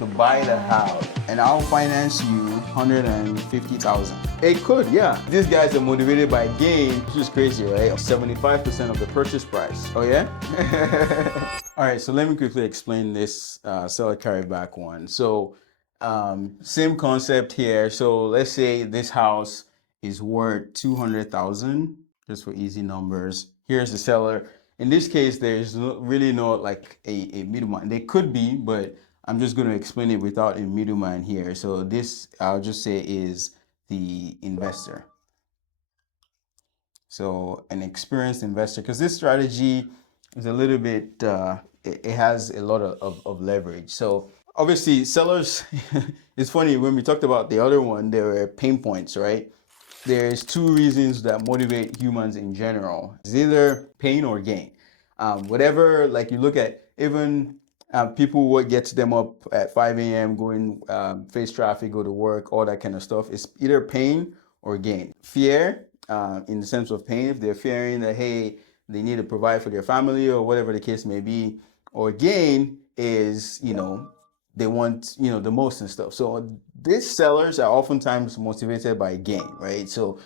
to buy the house and I'll finance you 150,000. It could, yeah. These guys are motivated by gain, which is crazy, right? 75% of the purchase price. Oh yeah? All right, so let me quickly explain this seller carryback one. So same concept here. So let's say this house is worth 200,000, just for easy numbers. Here's the seller. In this case, there's really no like a middleman. They could be, but I'm just going to explain it without a middleman here. So this, I'll just say, is the investor. So an experienced investor, because this strategy is a little bit, it has a lot of leverage. So obviously sellers, it's funny, when we talked about the other one, there were pain points, right? There's two reasons that motivate humans in general. It's either pain or gain. Whatever, like you look at even people, what gets them up at 5 a.m. going face traffic, go to work, all that kind of stuff. It's either pain or gain. Fear, in the sense of pain, if they're fearing that, hey, they need to provide for their family or whatever the case may be, or gain is, they want, the most and stuff. So these sellers are oftentimes motivated by gain, right? So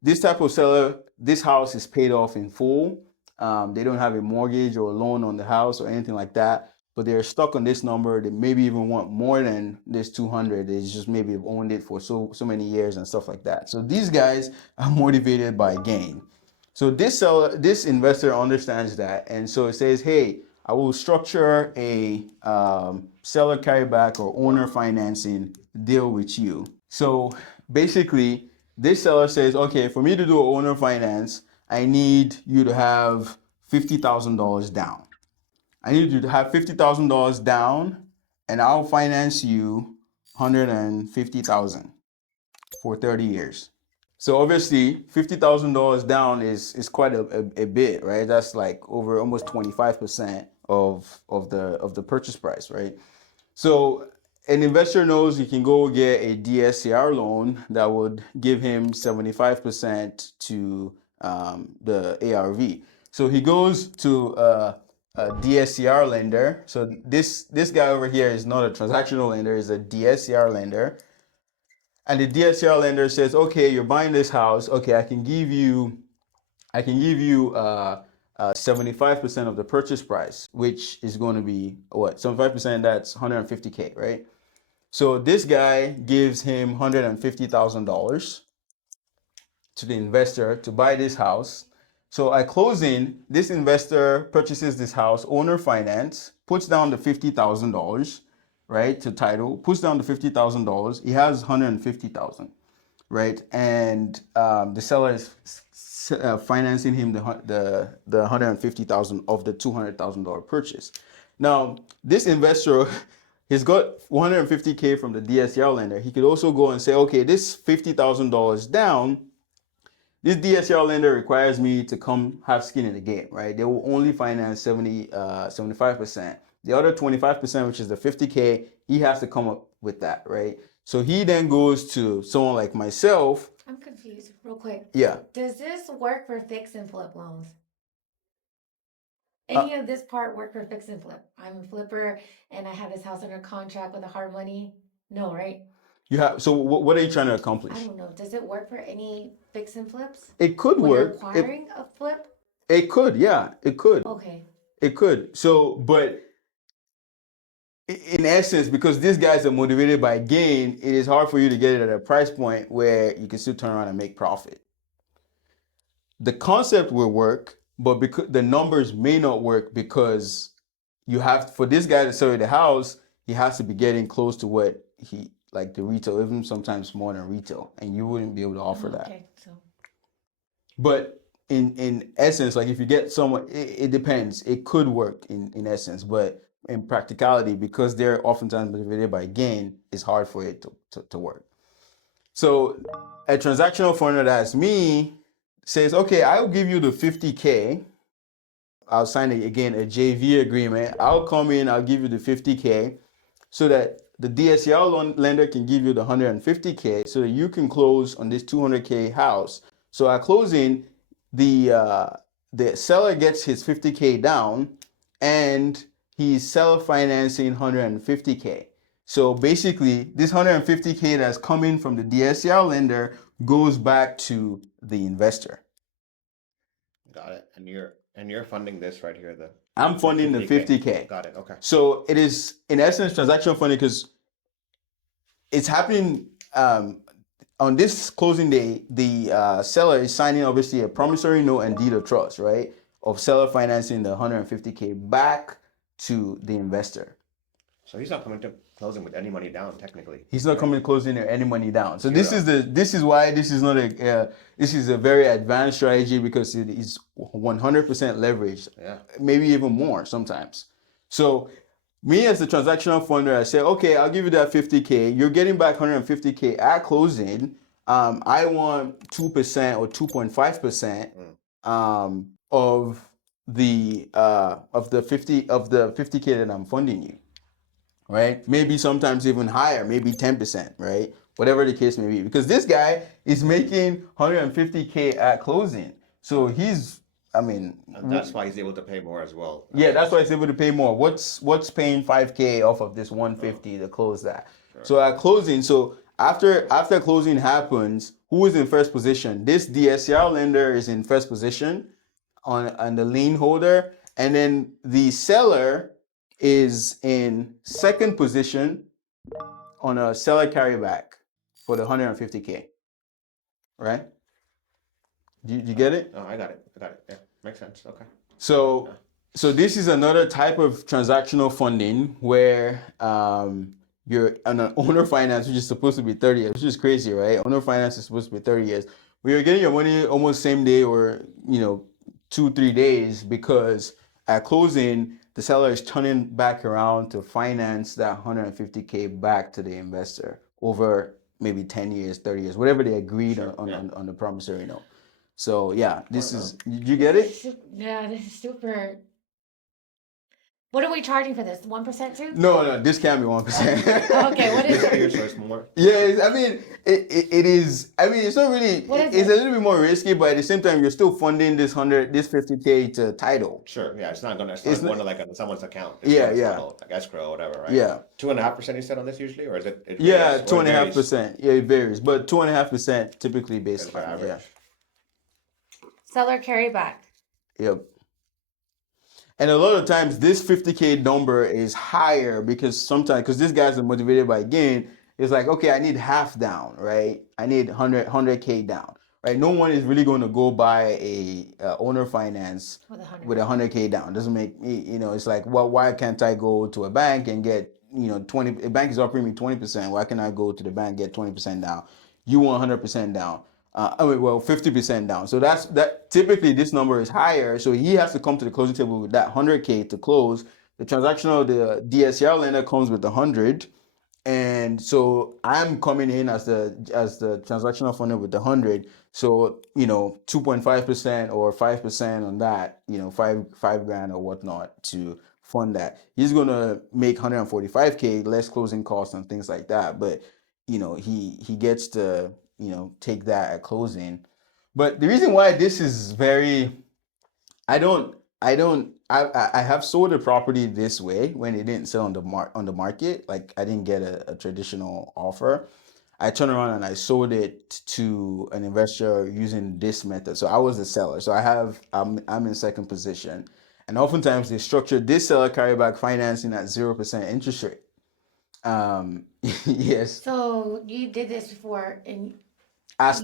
this type of seller, this house is paid off in full. They don't have a mortgage or a loan on the house or anything like that, but they're stuck on this number. They maybe even want more than this 200. They just maybe have owned it for so many years and stuff like that. So these guys are motivated by gain. So this seller, this investor understands that, and so it says, hey, I will structure a seller carryback or owner financing deal with you. So basically, this seller says, okay, for me to do an owner finance, I need you to have $50,000 down. I need you to have $50,000 down, and I'll finance you 150,000 for 30 years. So obviously, $50,000 down is quite a bit, right? That's like over almost 25% of the purchase price, right? So an investor knows he can go get a DSCR loan that would give him 75% to the ARV. So he goes to a DSCR lender. So this guy over here is not a transactional lender, is a DSCR lender. And the DSCR lender says, okay, you're buying this house. Okay, I can give you 75% of the purchase price, which is going to be what? 75%, that's 150K, right? So this guy gives him $150,000 to the investor to buy this house. So at closing, this investor purchases this house, owner finance, puts down the $50,000, right, to title, puts down the $50,000. He has $150,000, right? And the seller is financing him the $150,000 of the $200,000 purchase. Now, this investor, he's got $150K from the DSCR lender. He could also go and say, okay, this $50,000 down, this DSCR lender requires me to come have skin in the game, right? They will only finance 75%. The other 25%, which is the 50K, he has to come up with that, right? So he then goes to someone like myself. I'm confused, real quick. Yeah. Does this work for fix and flip loans? Any of this part work for fix and flip? I'm a flipper and I have this house under contract with a hard money. No, right? You have. So what are you trying to accomplish? I don't know. Does it work for any fix and flips? It could When work. you're acquiring a flip? It could, yeah, it could. Okay. It could. So, but in essence, because these guys are motivated by gain, it is hard for you to get it at a price point where you can still turn around and make profit. The concept will work, but because the numbers may not work, because you have, for this guy to sell you the house, he has to be getting close to what he, like the retail, even sometimes more than retail, and you wouldn't be able to offer that. Okay, so But in essence, like if you get someone, it depends. It could work in essence, but in practicality, because they're oftentimes motivated by gain, it's hard for it to work. So a transactional funder that's me says, okay, I'll give you the 50K. I'll sign again a JV agreement. I'll come in, I'll give you the 50K so that the DSCR lender can give you the 150K so that you can close on this 200K house. So at closing, the seller gets his 50K down and he's self-financing 150K. So basically, this 150K that's coming from the DSCR lender goes back to the investor. Got it. And you're funding this right here, the I'm funding the 50K. Got it. Okay. So it is, in essence, transactional funding because it's happening on this closing day. The seller is signing obviously a promissory note and deed of trust, right? Of seller financing the 150K back to the investor. So he's not coming to closing with any money down, technically. He's not coming to closing or any money down. So this is why this is not a this is a very advanced strategy because it is 100% leveraged. Yeah. Maybe even more sometimes. So me as the transactional funder, I say, okay, I'll give you that 50K. You're getting back 150K at closing. I want 2% or 2.5% of the 50K that I'm funding you. Right? Maybe sometimes even higher, maybe 10%, right? Whatever the case may be. Because this guy is making 150K at closing. So he's, I mean, and that's why he's able to pay more as well. Yeah, that's why he's able to pay more. What's paying 5K off of this 150 to close that? Sure. So at closing, so after closing happens, who is in first position? This DSCR lender is in first position on the lien holder, and then the seller is in second position on a seller carryback for the 150K. Right? Do you get it? Oh, I got it. Yeah, makes sense. Okay. So this is another type of transactional funding where you're on an owner finance, which is supposed to be 30 years, which is crazy, right? Owner finance is supposed to be 30 years. Where you're getting your money almost same day or 2-3 days because at closing the seller is turning back around to finance that 150K back to the investor over maybe 10 years, 30 years, whatever they agreed on the promissory note. So yeah, this is, did you get it? Yeah, this is super. What are we charging for this? 1% too? No, this can't be 1%. Okay, what is Your it? choice more. Yeah, I mean, it is. I mean, it's not really. It's a little bit more risky, but at the same time, you're still funding this 50K to title. Sure. Yeah, it's not going to like on someone's account. It's like escrow or whatever, right? Yeah. 2.5% you said on this usually, or is it? Yeah, 2.5%. Yeah, it varies, but 2.5% typically based on average. Yeah. Seller carryback. Yep. And a lot of times this 50K number is higher because because these guys are motivated by gain. It's like, okay, I need half down, right? I need 100K down, right? No one is really going to go buy a owner finance with 100K down. Doesn't make it's like, well, why can't I go to a bank and get 20? A bank is offering me 20%. Why can't I go to the bank and get 20% down? You want 100% down. 50% down. So that typically this number is higher. So he has to come to the closing table with that 100K to close. The the DSCR lender comes with 100. And so I'm coming in as the transactional funder with the 100. So 2.5% or 5% on that, five grand or whatnot to fund that. He's gonna make 145K less closing costs and things like that. But he gets to take that at closing. But the reason why this is very, I have sold a property this way when it didn't sell on the market. Like I didn't get a traditional offer. I turned around and I sold it to an investor using this method. So I was the seller. So I'm in second position. And oftentimes they structure this seller carryback financing at 0% interest rate. Yes. So you did this before and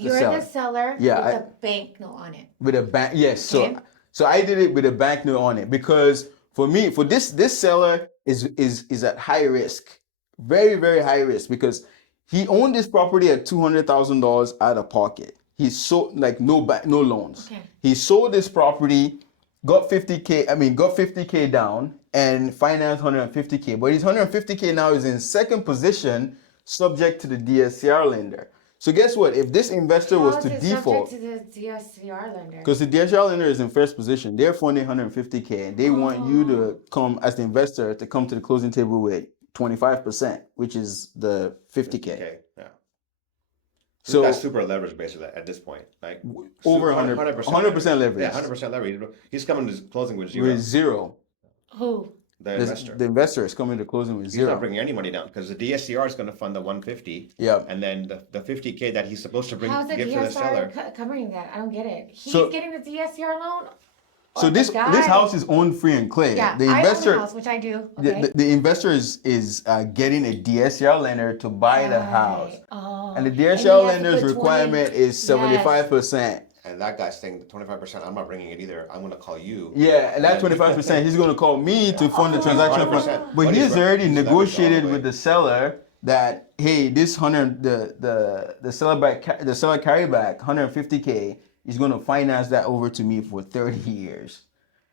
You're the seller with a bank note on it. With a bank, yes. Okay. So I did it with a bank note on it because for this seller is at high risk, very very high risk because he owned this property at $200,000 out of pocket. He sold no loans. Okay. He sold this property, got 50K down and financed 150K. But his 150K now is in second position, subject to the DSCR lender. So guess what? If this investor was to default, subject to the DSCR lender, because the DSCR lender is in first position, they're funding 150K, and they want you to come as the investor to come to the closing table with 25%, which is the 50K. Yeah. So that's super leverage basically at this point, like over 100% leverage. Yeah, 100% leverage. He's coming to closing with zero. With zero. Who? The investor. The investor is coming to closing with He's zero. not bringing any money down because the DSCR is going to fund the 150. Yeah. And then the 50K that he's supposed to bring How's the give to the seller. DSR covering that? I don't get it. He's So- getting the DSCR loan. So or the this guy- house is owned free and clear. Yeah, The I own investor the house, which I do. Okay. the investor is getting a DSCR lender to buy the house. Oh. And the he has DSCR to lender's put 20 requirement is 75%. And that guy's saying 25%, I'm not bringing it either. I'm going to call you. Yeah, and that 25%, he's going to call me to fund the transaction. 100%. But he's already he's leveraged all negotiated the way. with the seller that, hey, this the seller carryback 150K is going to finance that over to me for 30 years,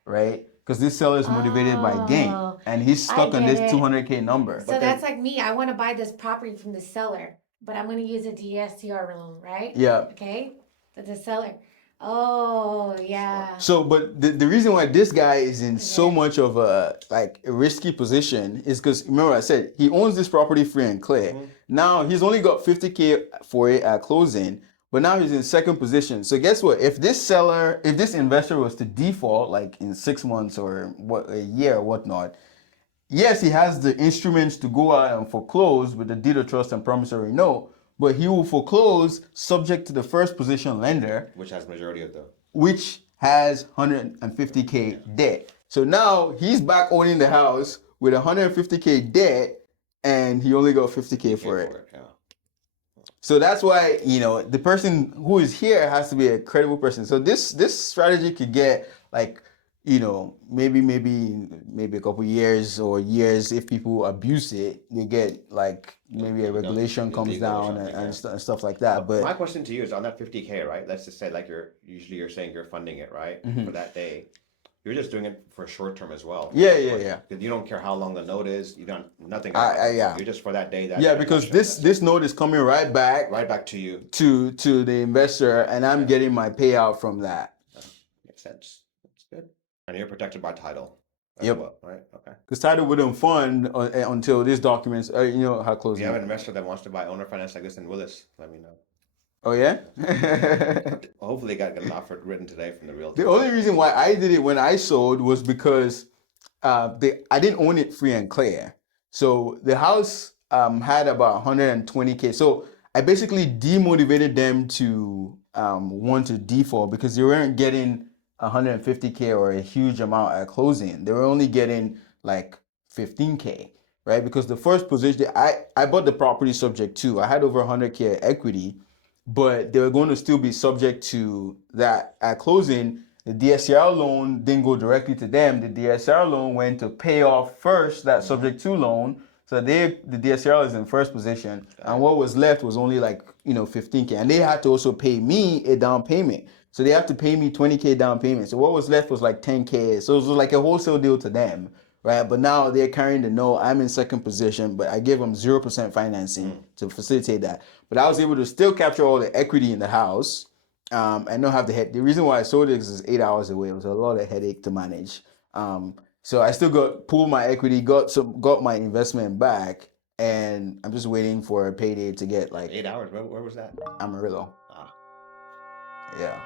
right? Because this seller is motivated by gain, Oh, and he's stuck on get this it. 200K number. So that's like me. I want to buy this property from the seller, but I'm going to use a DSCR loan, right? Yeah. Okay. To the seller. Oh, yeah. So, but the reason why this guy is in so much of a risky position is because remember I said he owns this property free and clear. Now he's only got 50K for it at closing, but now he's in second position. So guess what? If this investor was to default like in 6 months or a year or whatnot, yes, he has the instruments to go out and foreclose with the deed of trust and promissory note, but he will foreclose subject to the first position lender, Which has majority of the. which has 150K debt. So now he's back owning the house with 150K debt, and he only got 50K for it. Yeah. So that's why, the person who is here has to be a credible person. So this strategy could get like, maybe a couple years if people abuse it, they get like maybe a regulation comes illegal or down something, and yeah. stuff like that. But my question to you is on that 50K, right? Let's just say like you're saying you're funding it, right? For that day. You're just doing it for short term as well. yeah. Because you don't care how long the note is. You don't nothing. Yeah. You're just for that day. Because this note is coming right back to you to the investor, and I'm getting my payout from that. Makes sense. That's good. And you're protected by title. Yep. Well, right. Okay. Because title wouldn't fund until these documents, how If closing. you have an investor that wants to buy owner finance like this in Willis, let me know. Oh yeah. Hopefully, got an offer written today from the realtor. The only reason why I did it when I sold was because I didn't own it free and clear. So the house had about 120K. So I basically demotivated them to want to default because they weren't getting 150K or a huge amount at closing. They were only getting like 15K, right? Because the first position, I bought the property subject to. I had over 100K equity, but they were going to still be subject to that at closing. The DSCR loan didn't go directly to them. The DSCR loan went to pay off first that subject to loan. So the DSCR is in first position, and what was left was only like 15K, and they had to also pay me a down payment. So they had to pay me 20K down payment. So what was left was like 10K. So it was like a wholesale deal to them, right? But now they're carrying the note. I'm in second position, but I gave them 0% financing to facilitate that. But I was able to still capture all the equity in the house and not have the head. The reason why I sold it is 8 hours away. It was a lot of headache to manage. So I still pulled my equity, got my investment back, and I'm just waiting for a payday to get like 8 hours. Where was that? Amarillo. Ah. Yeah.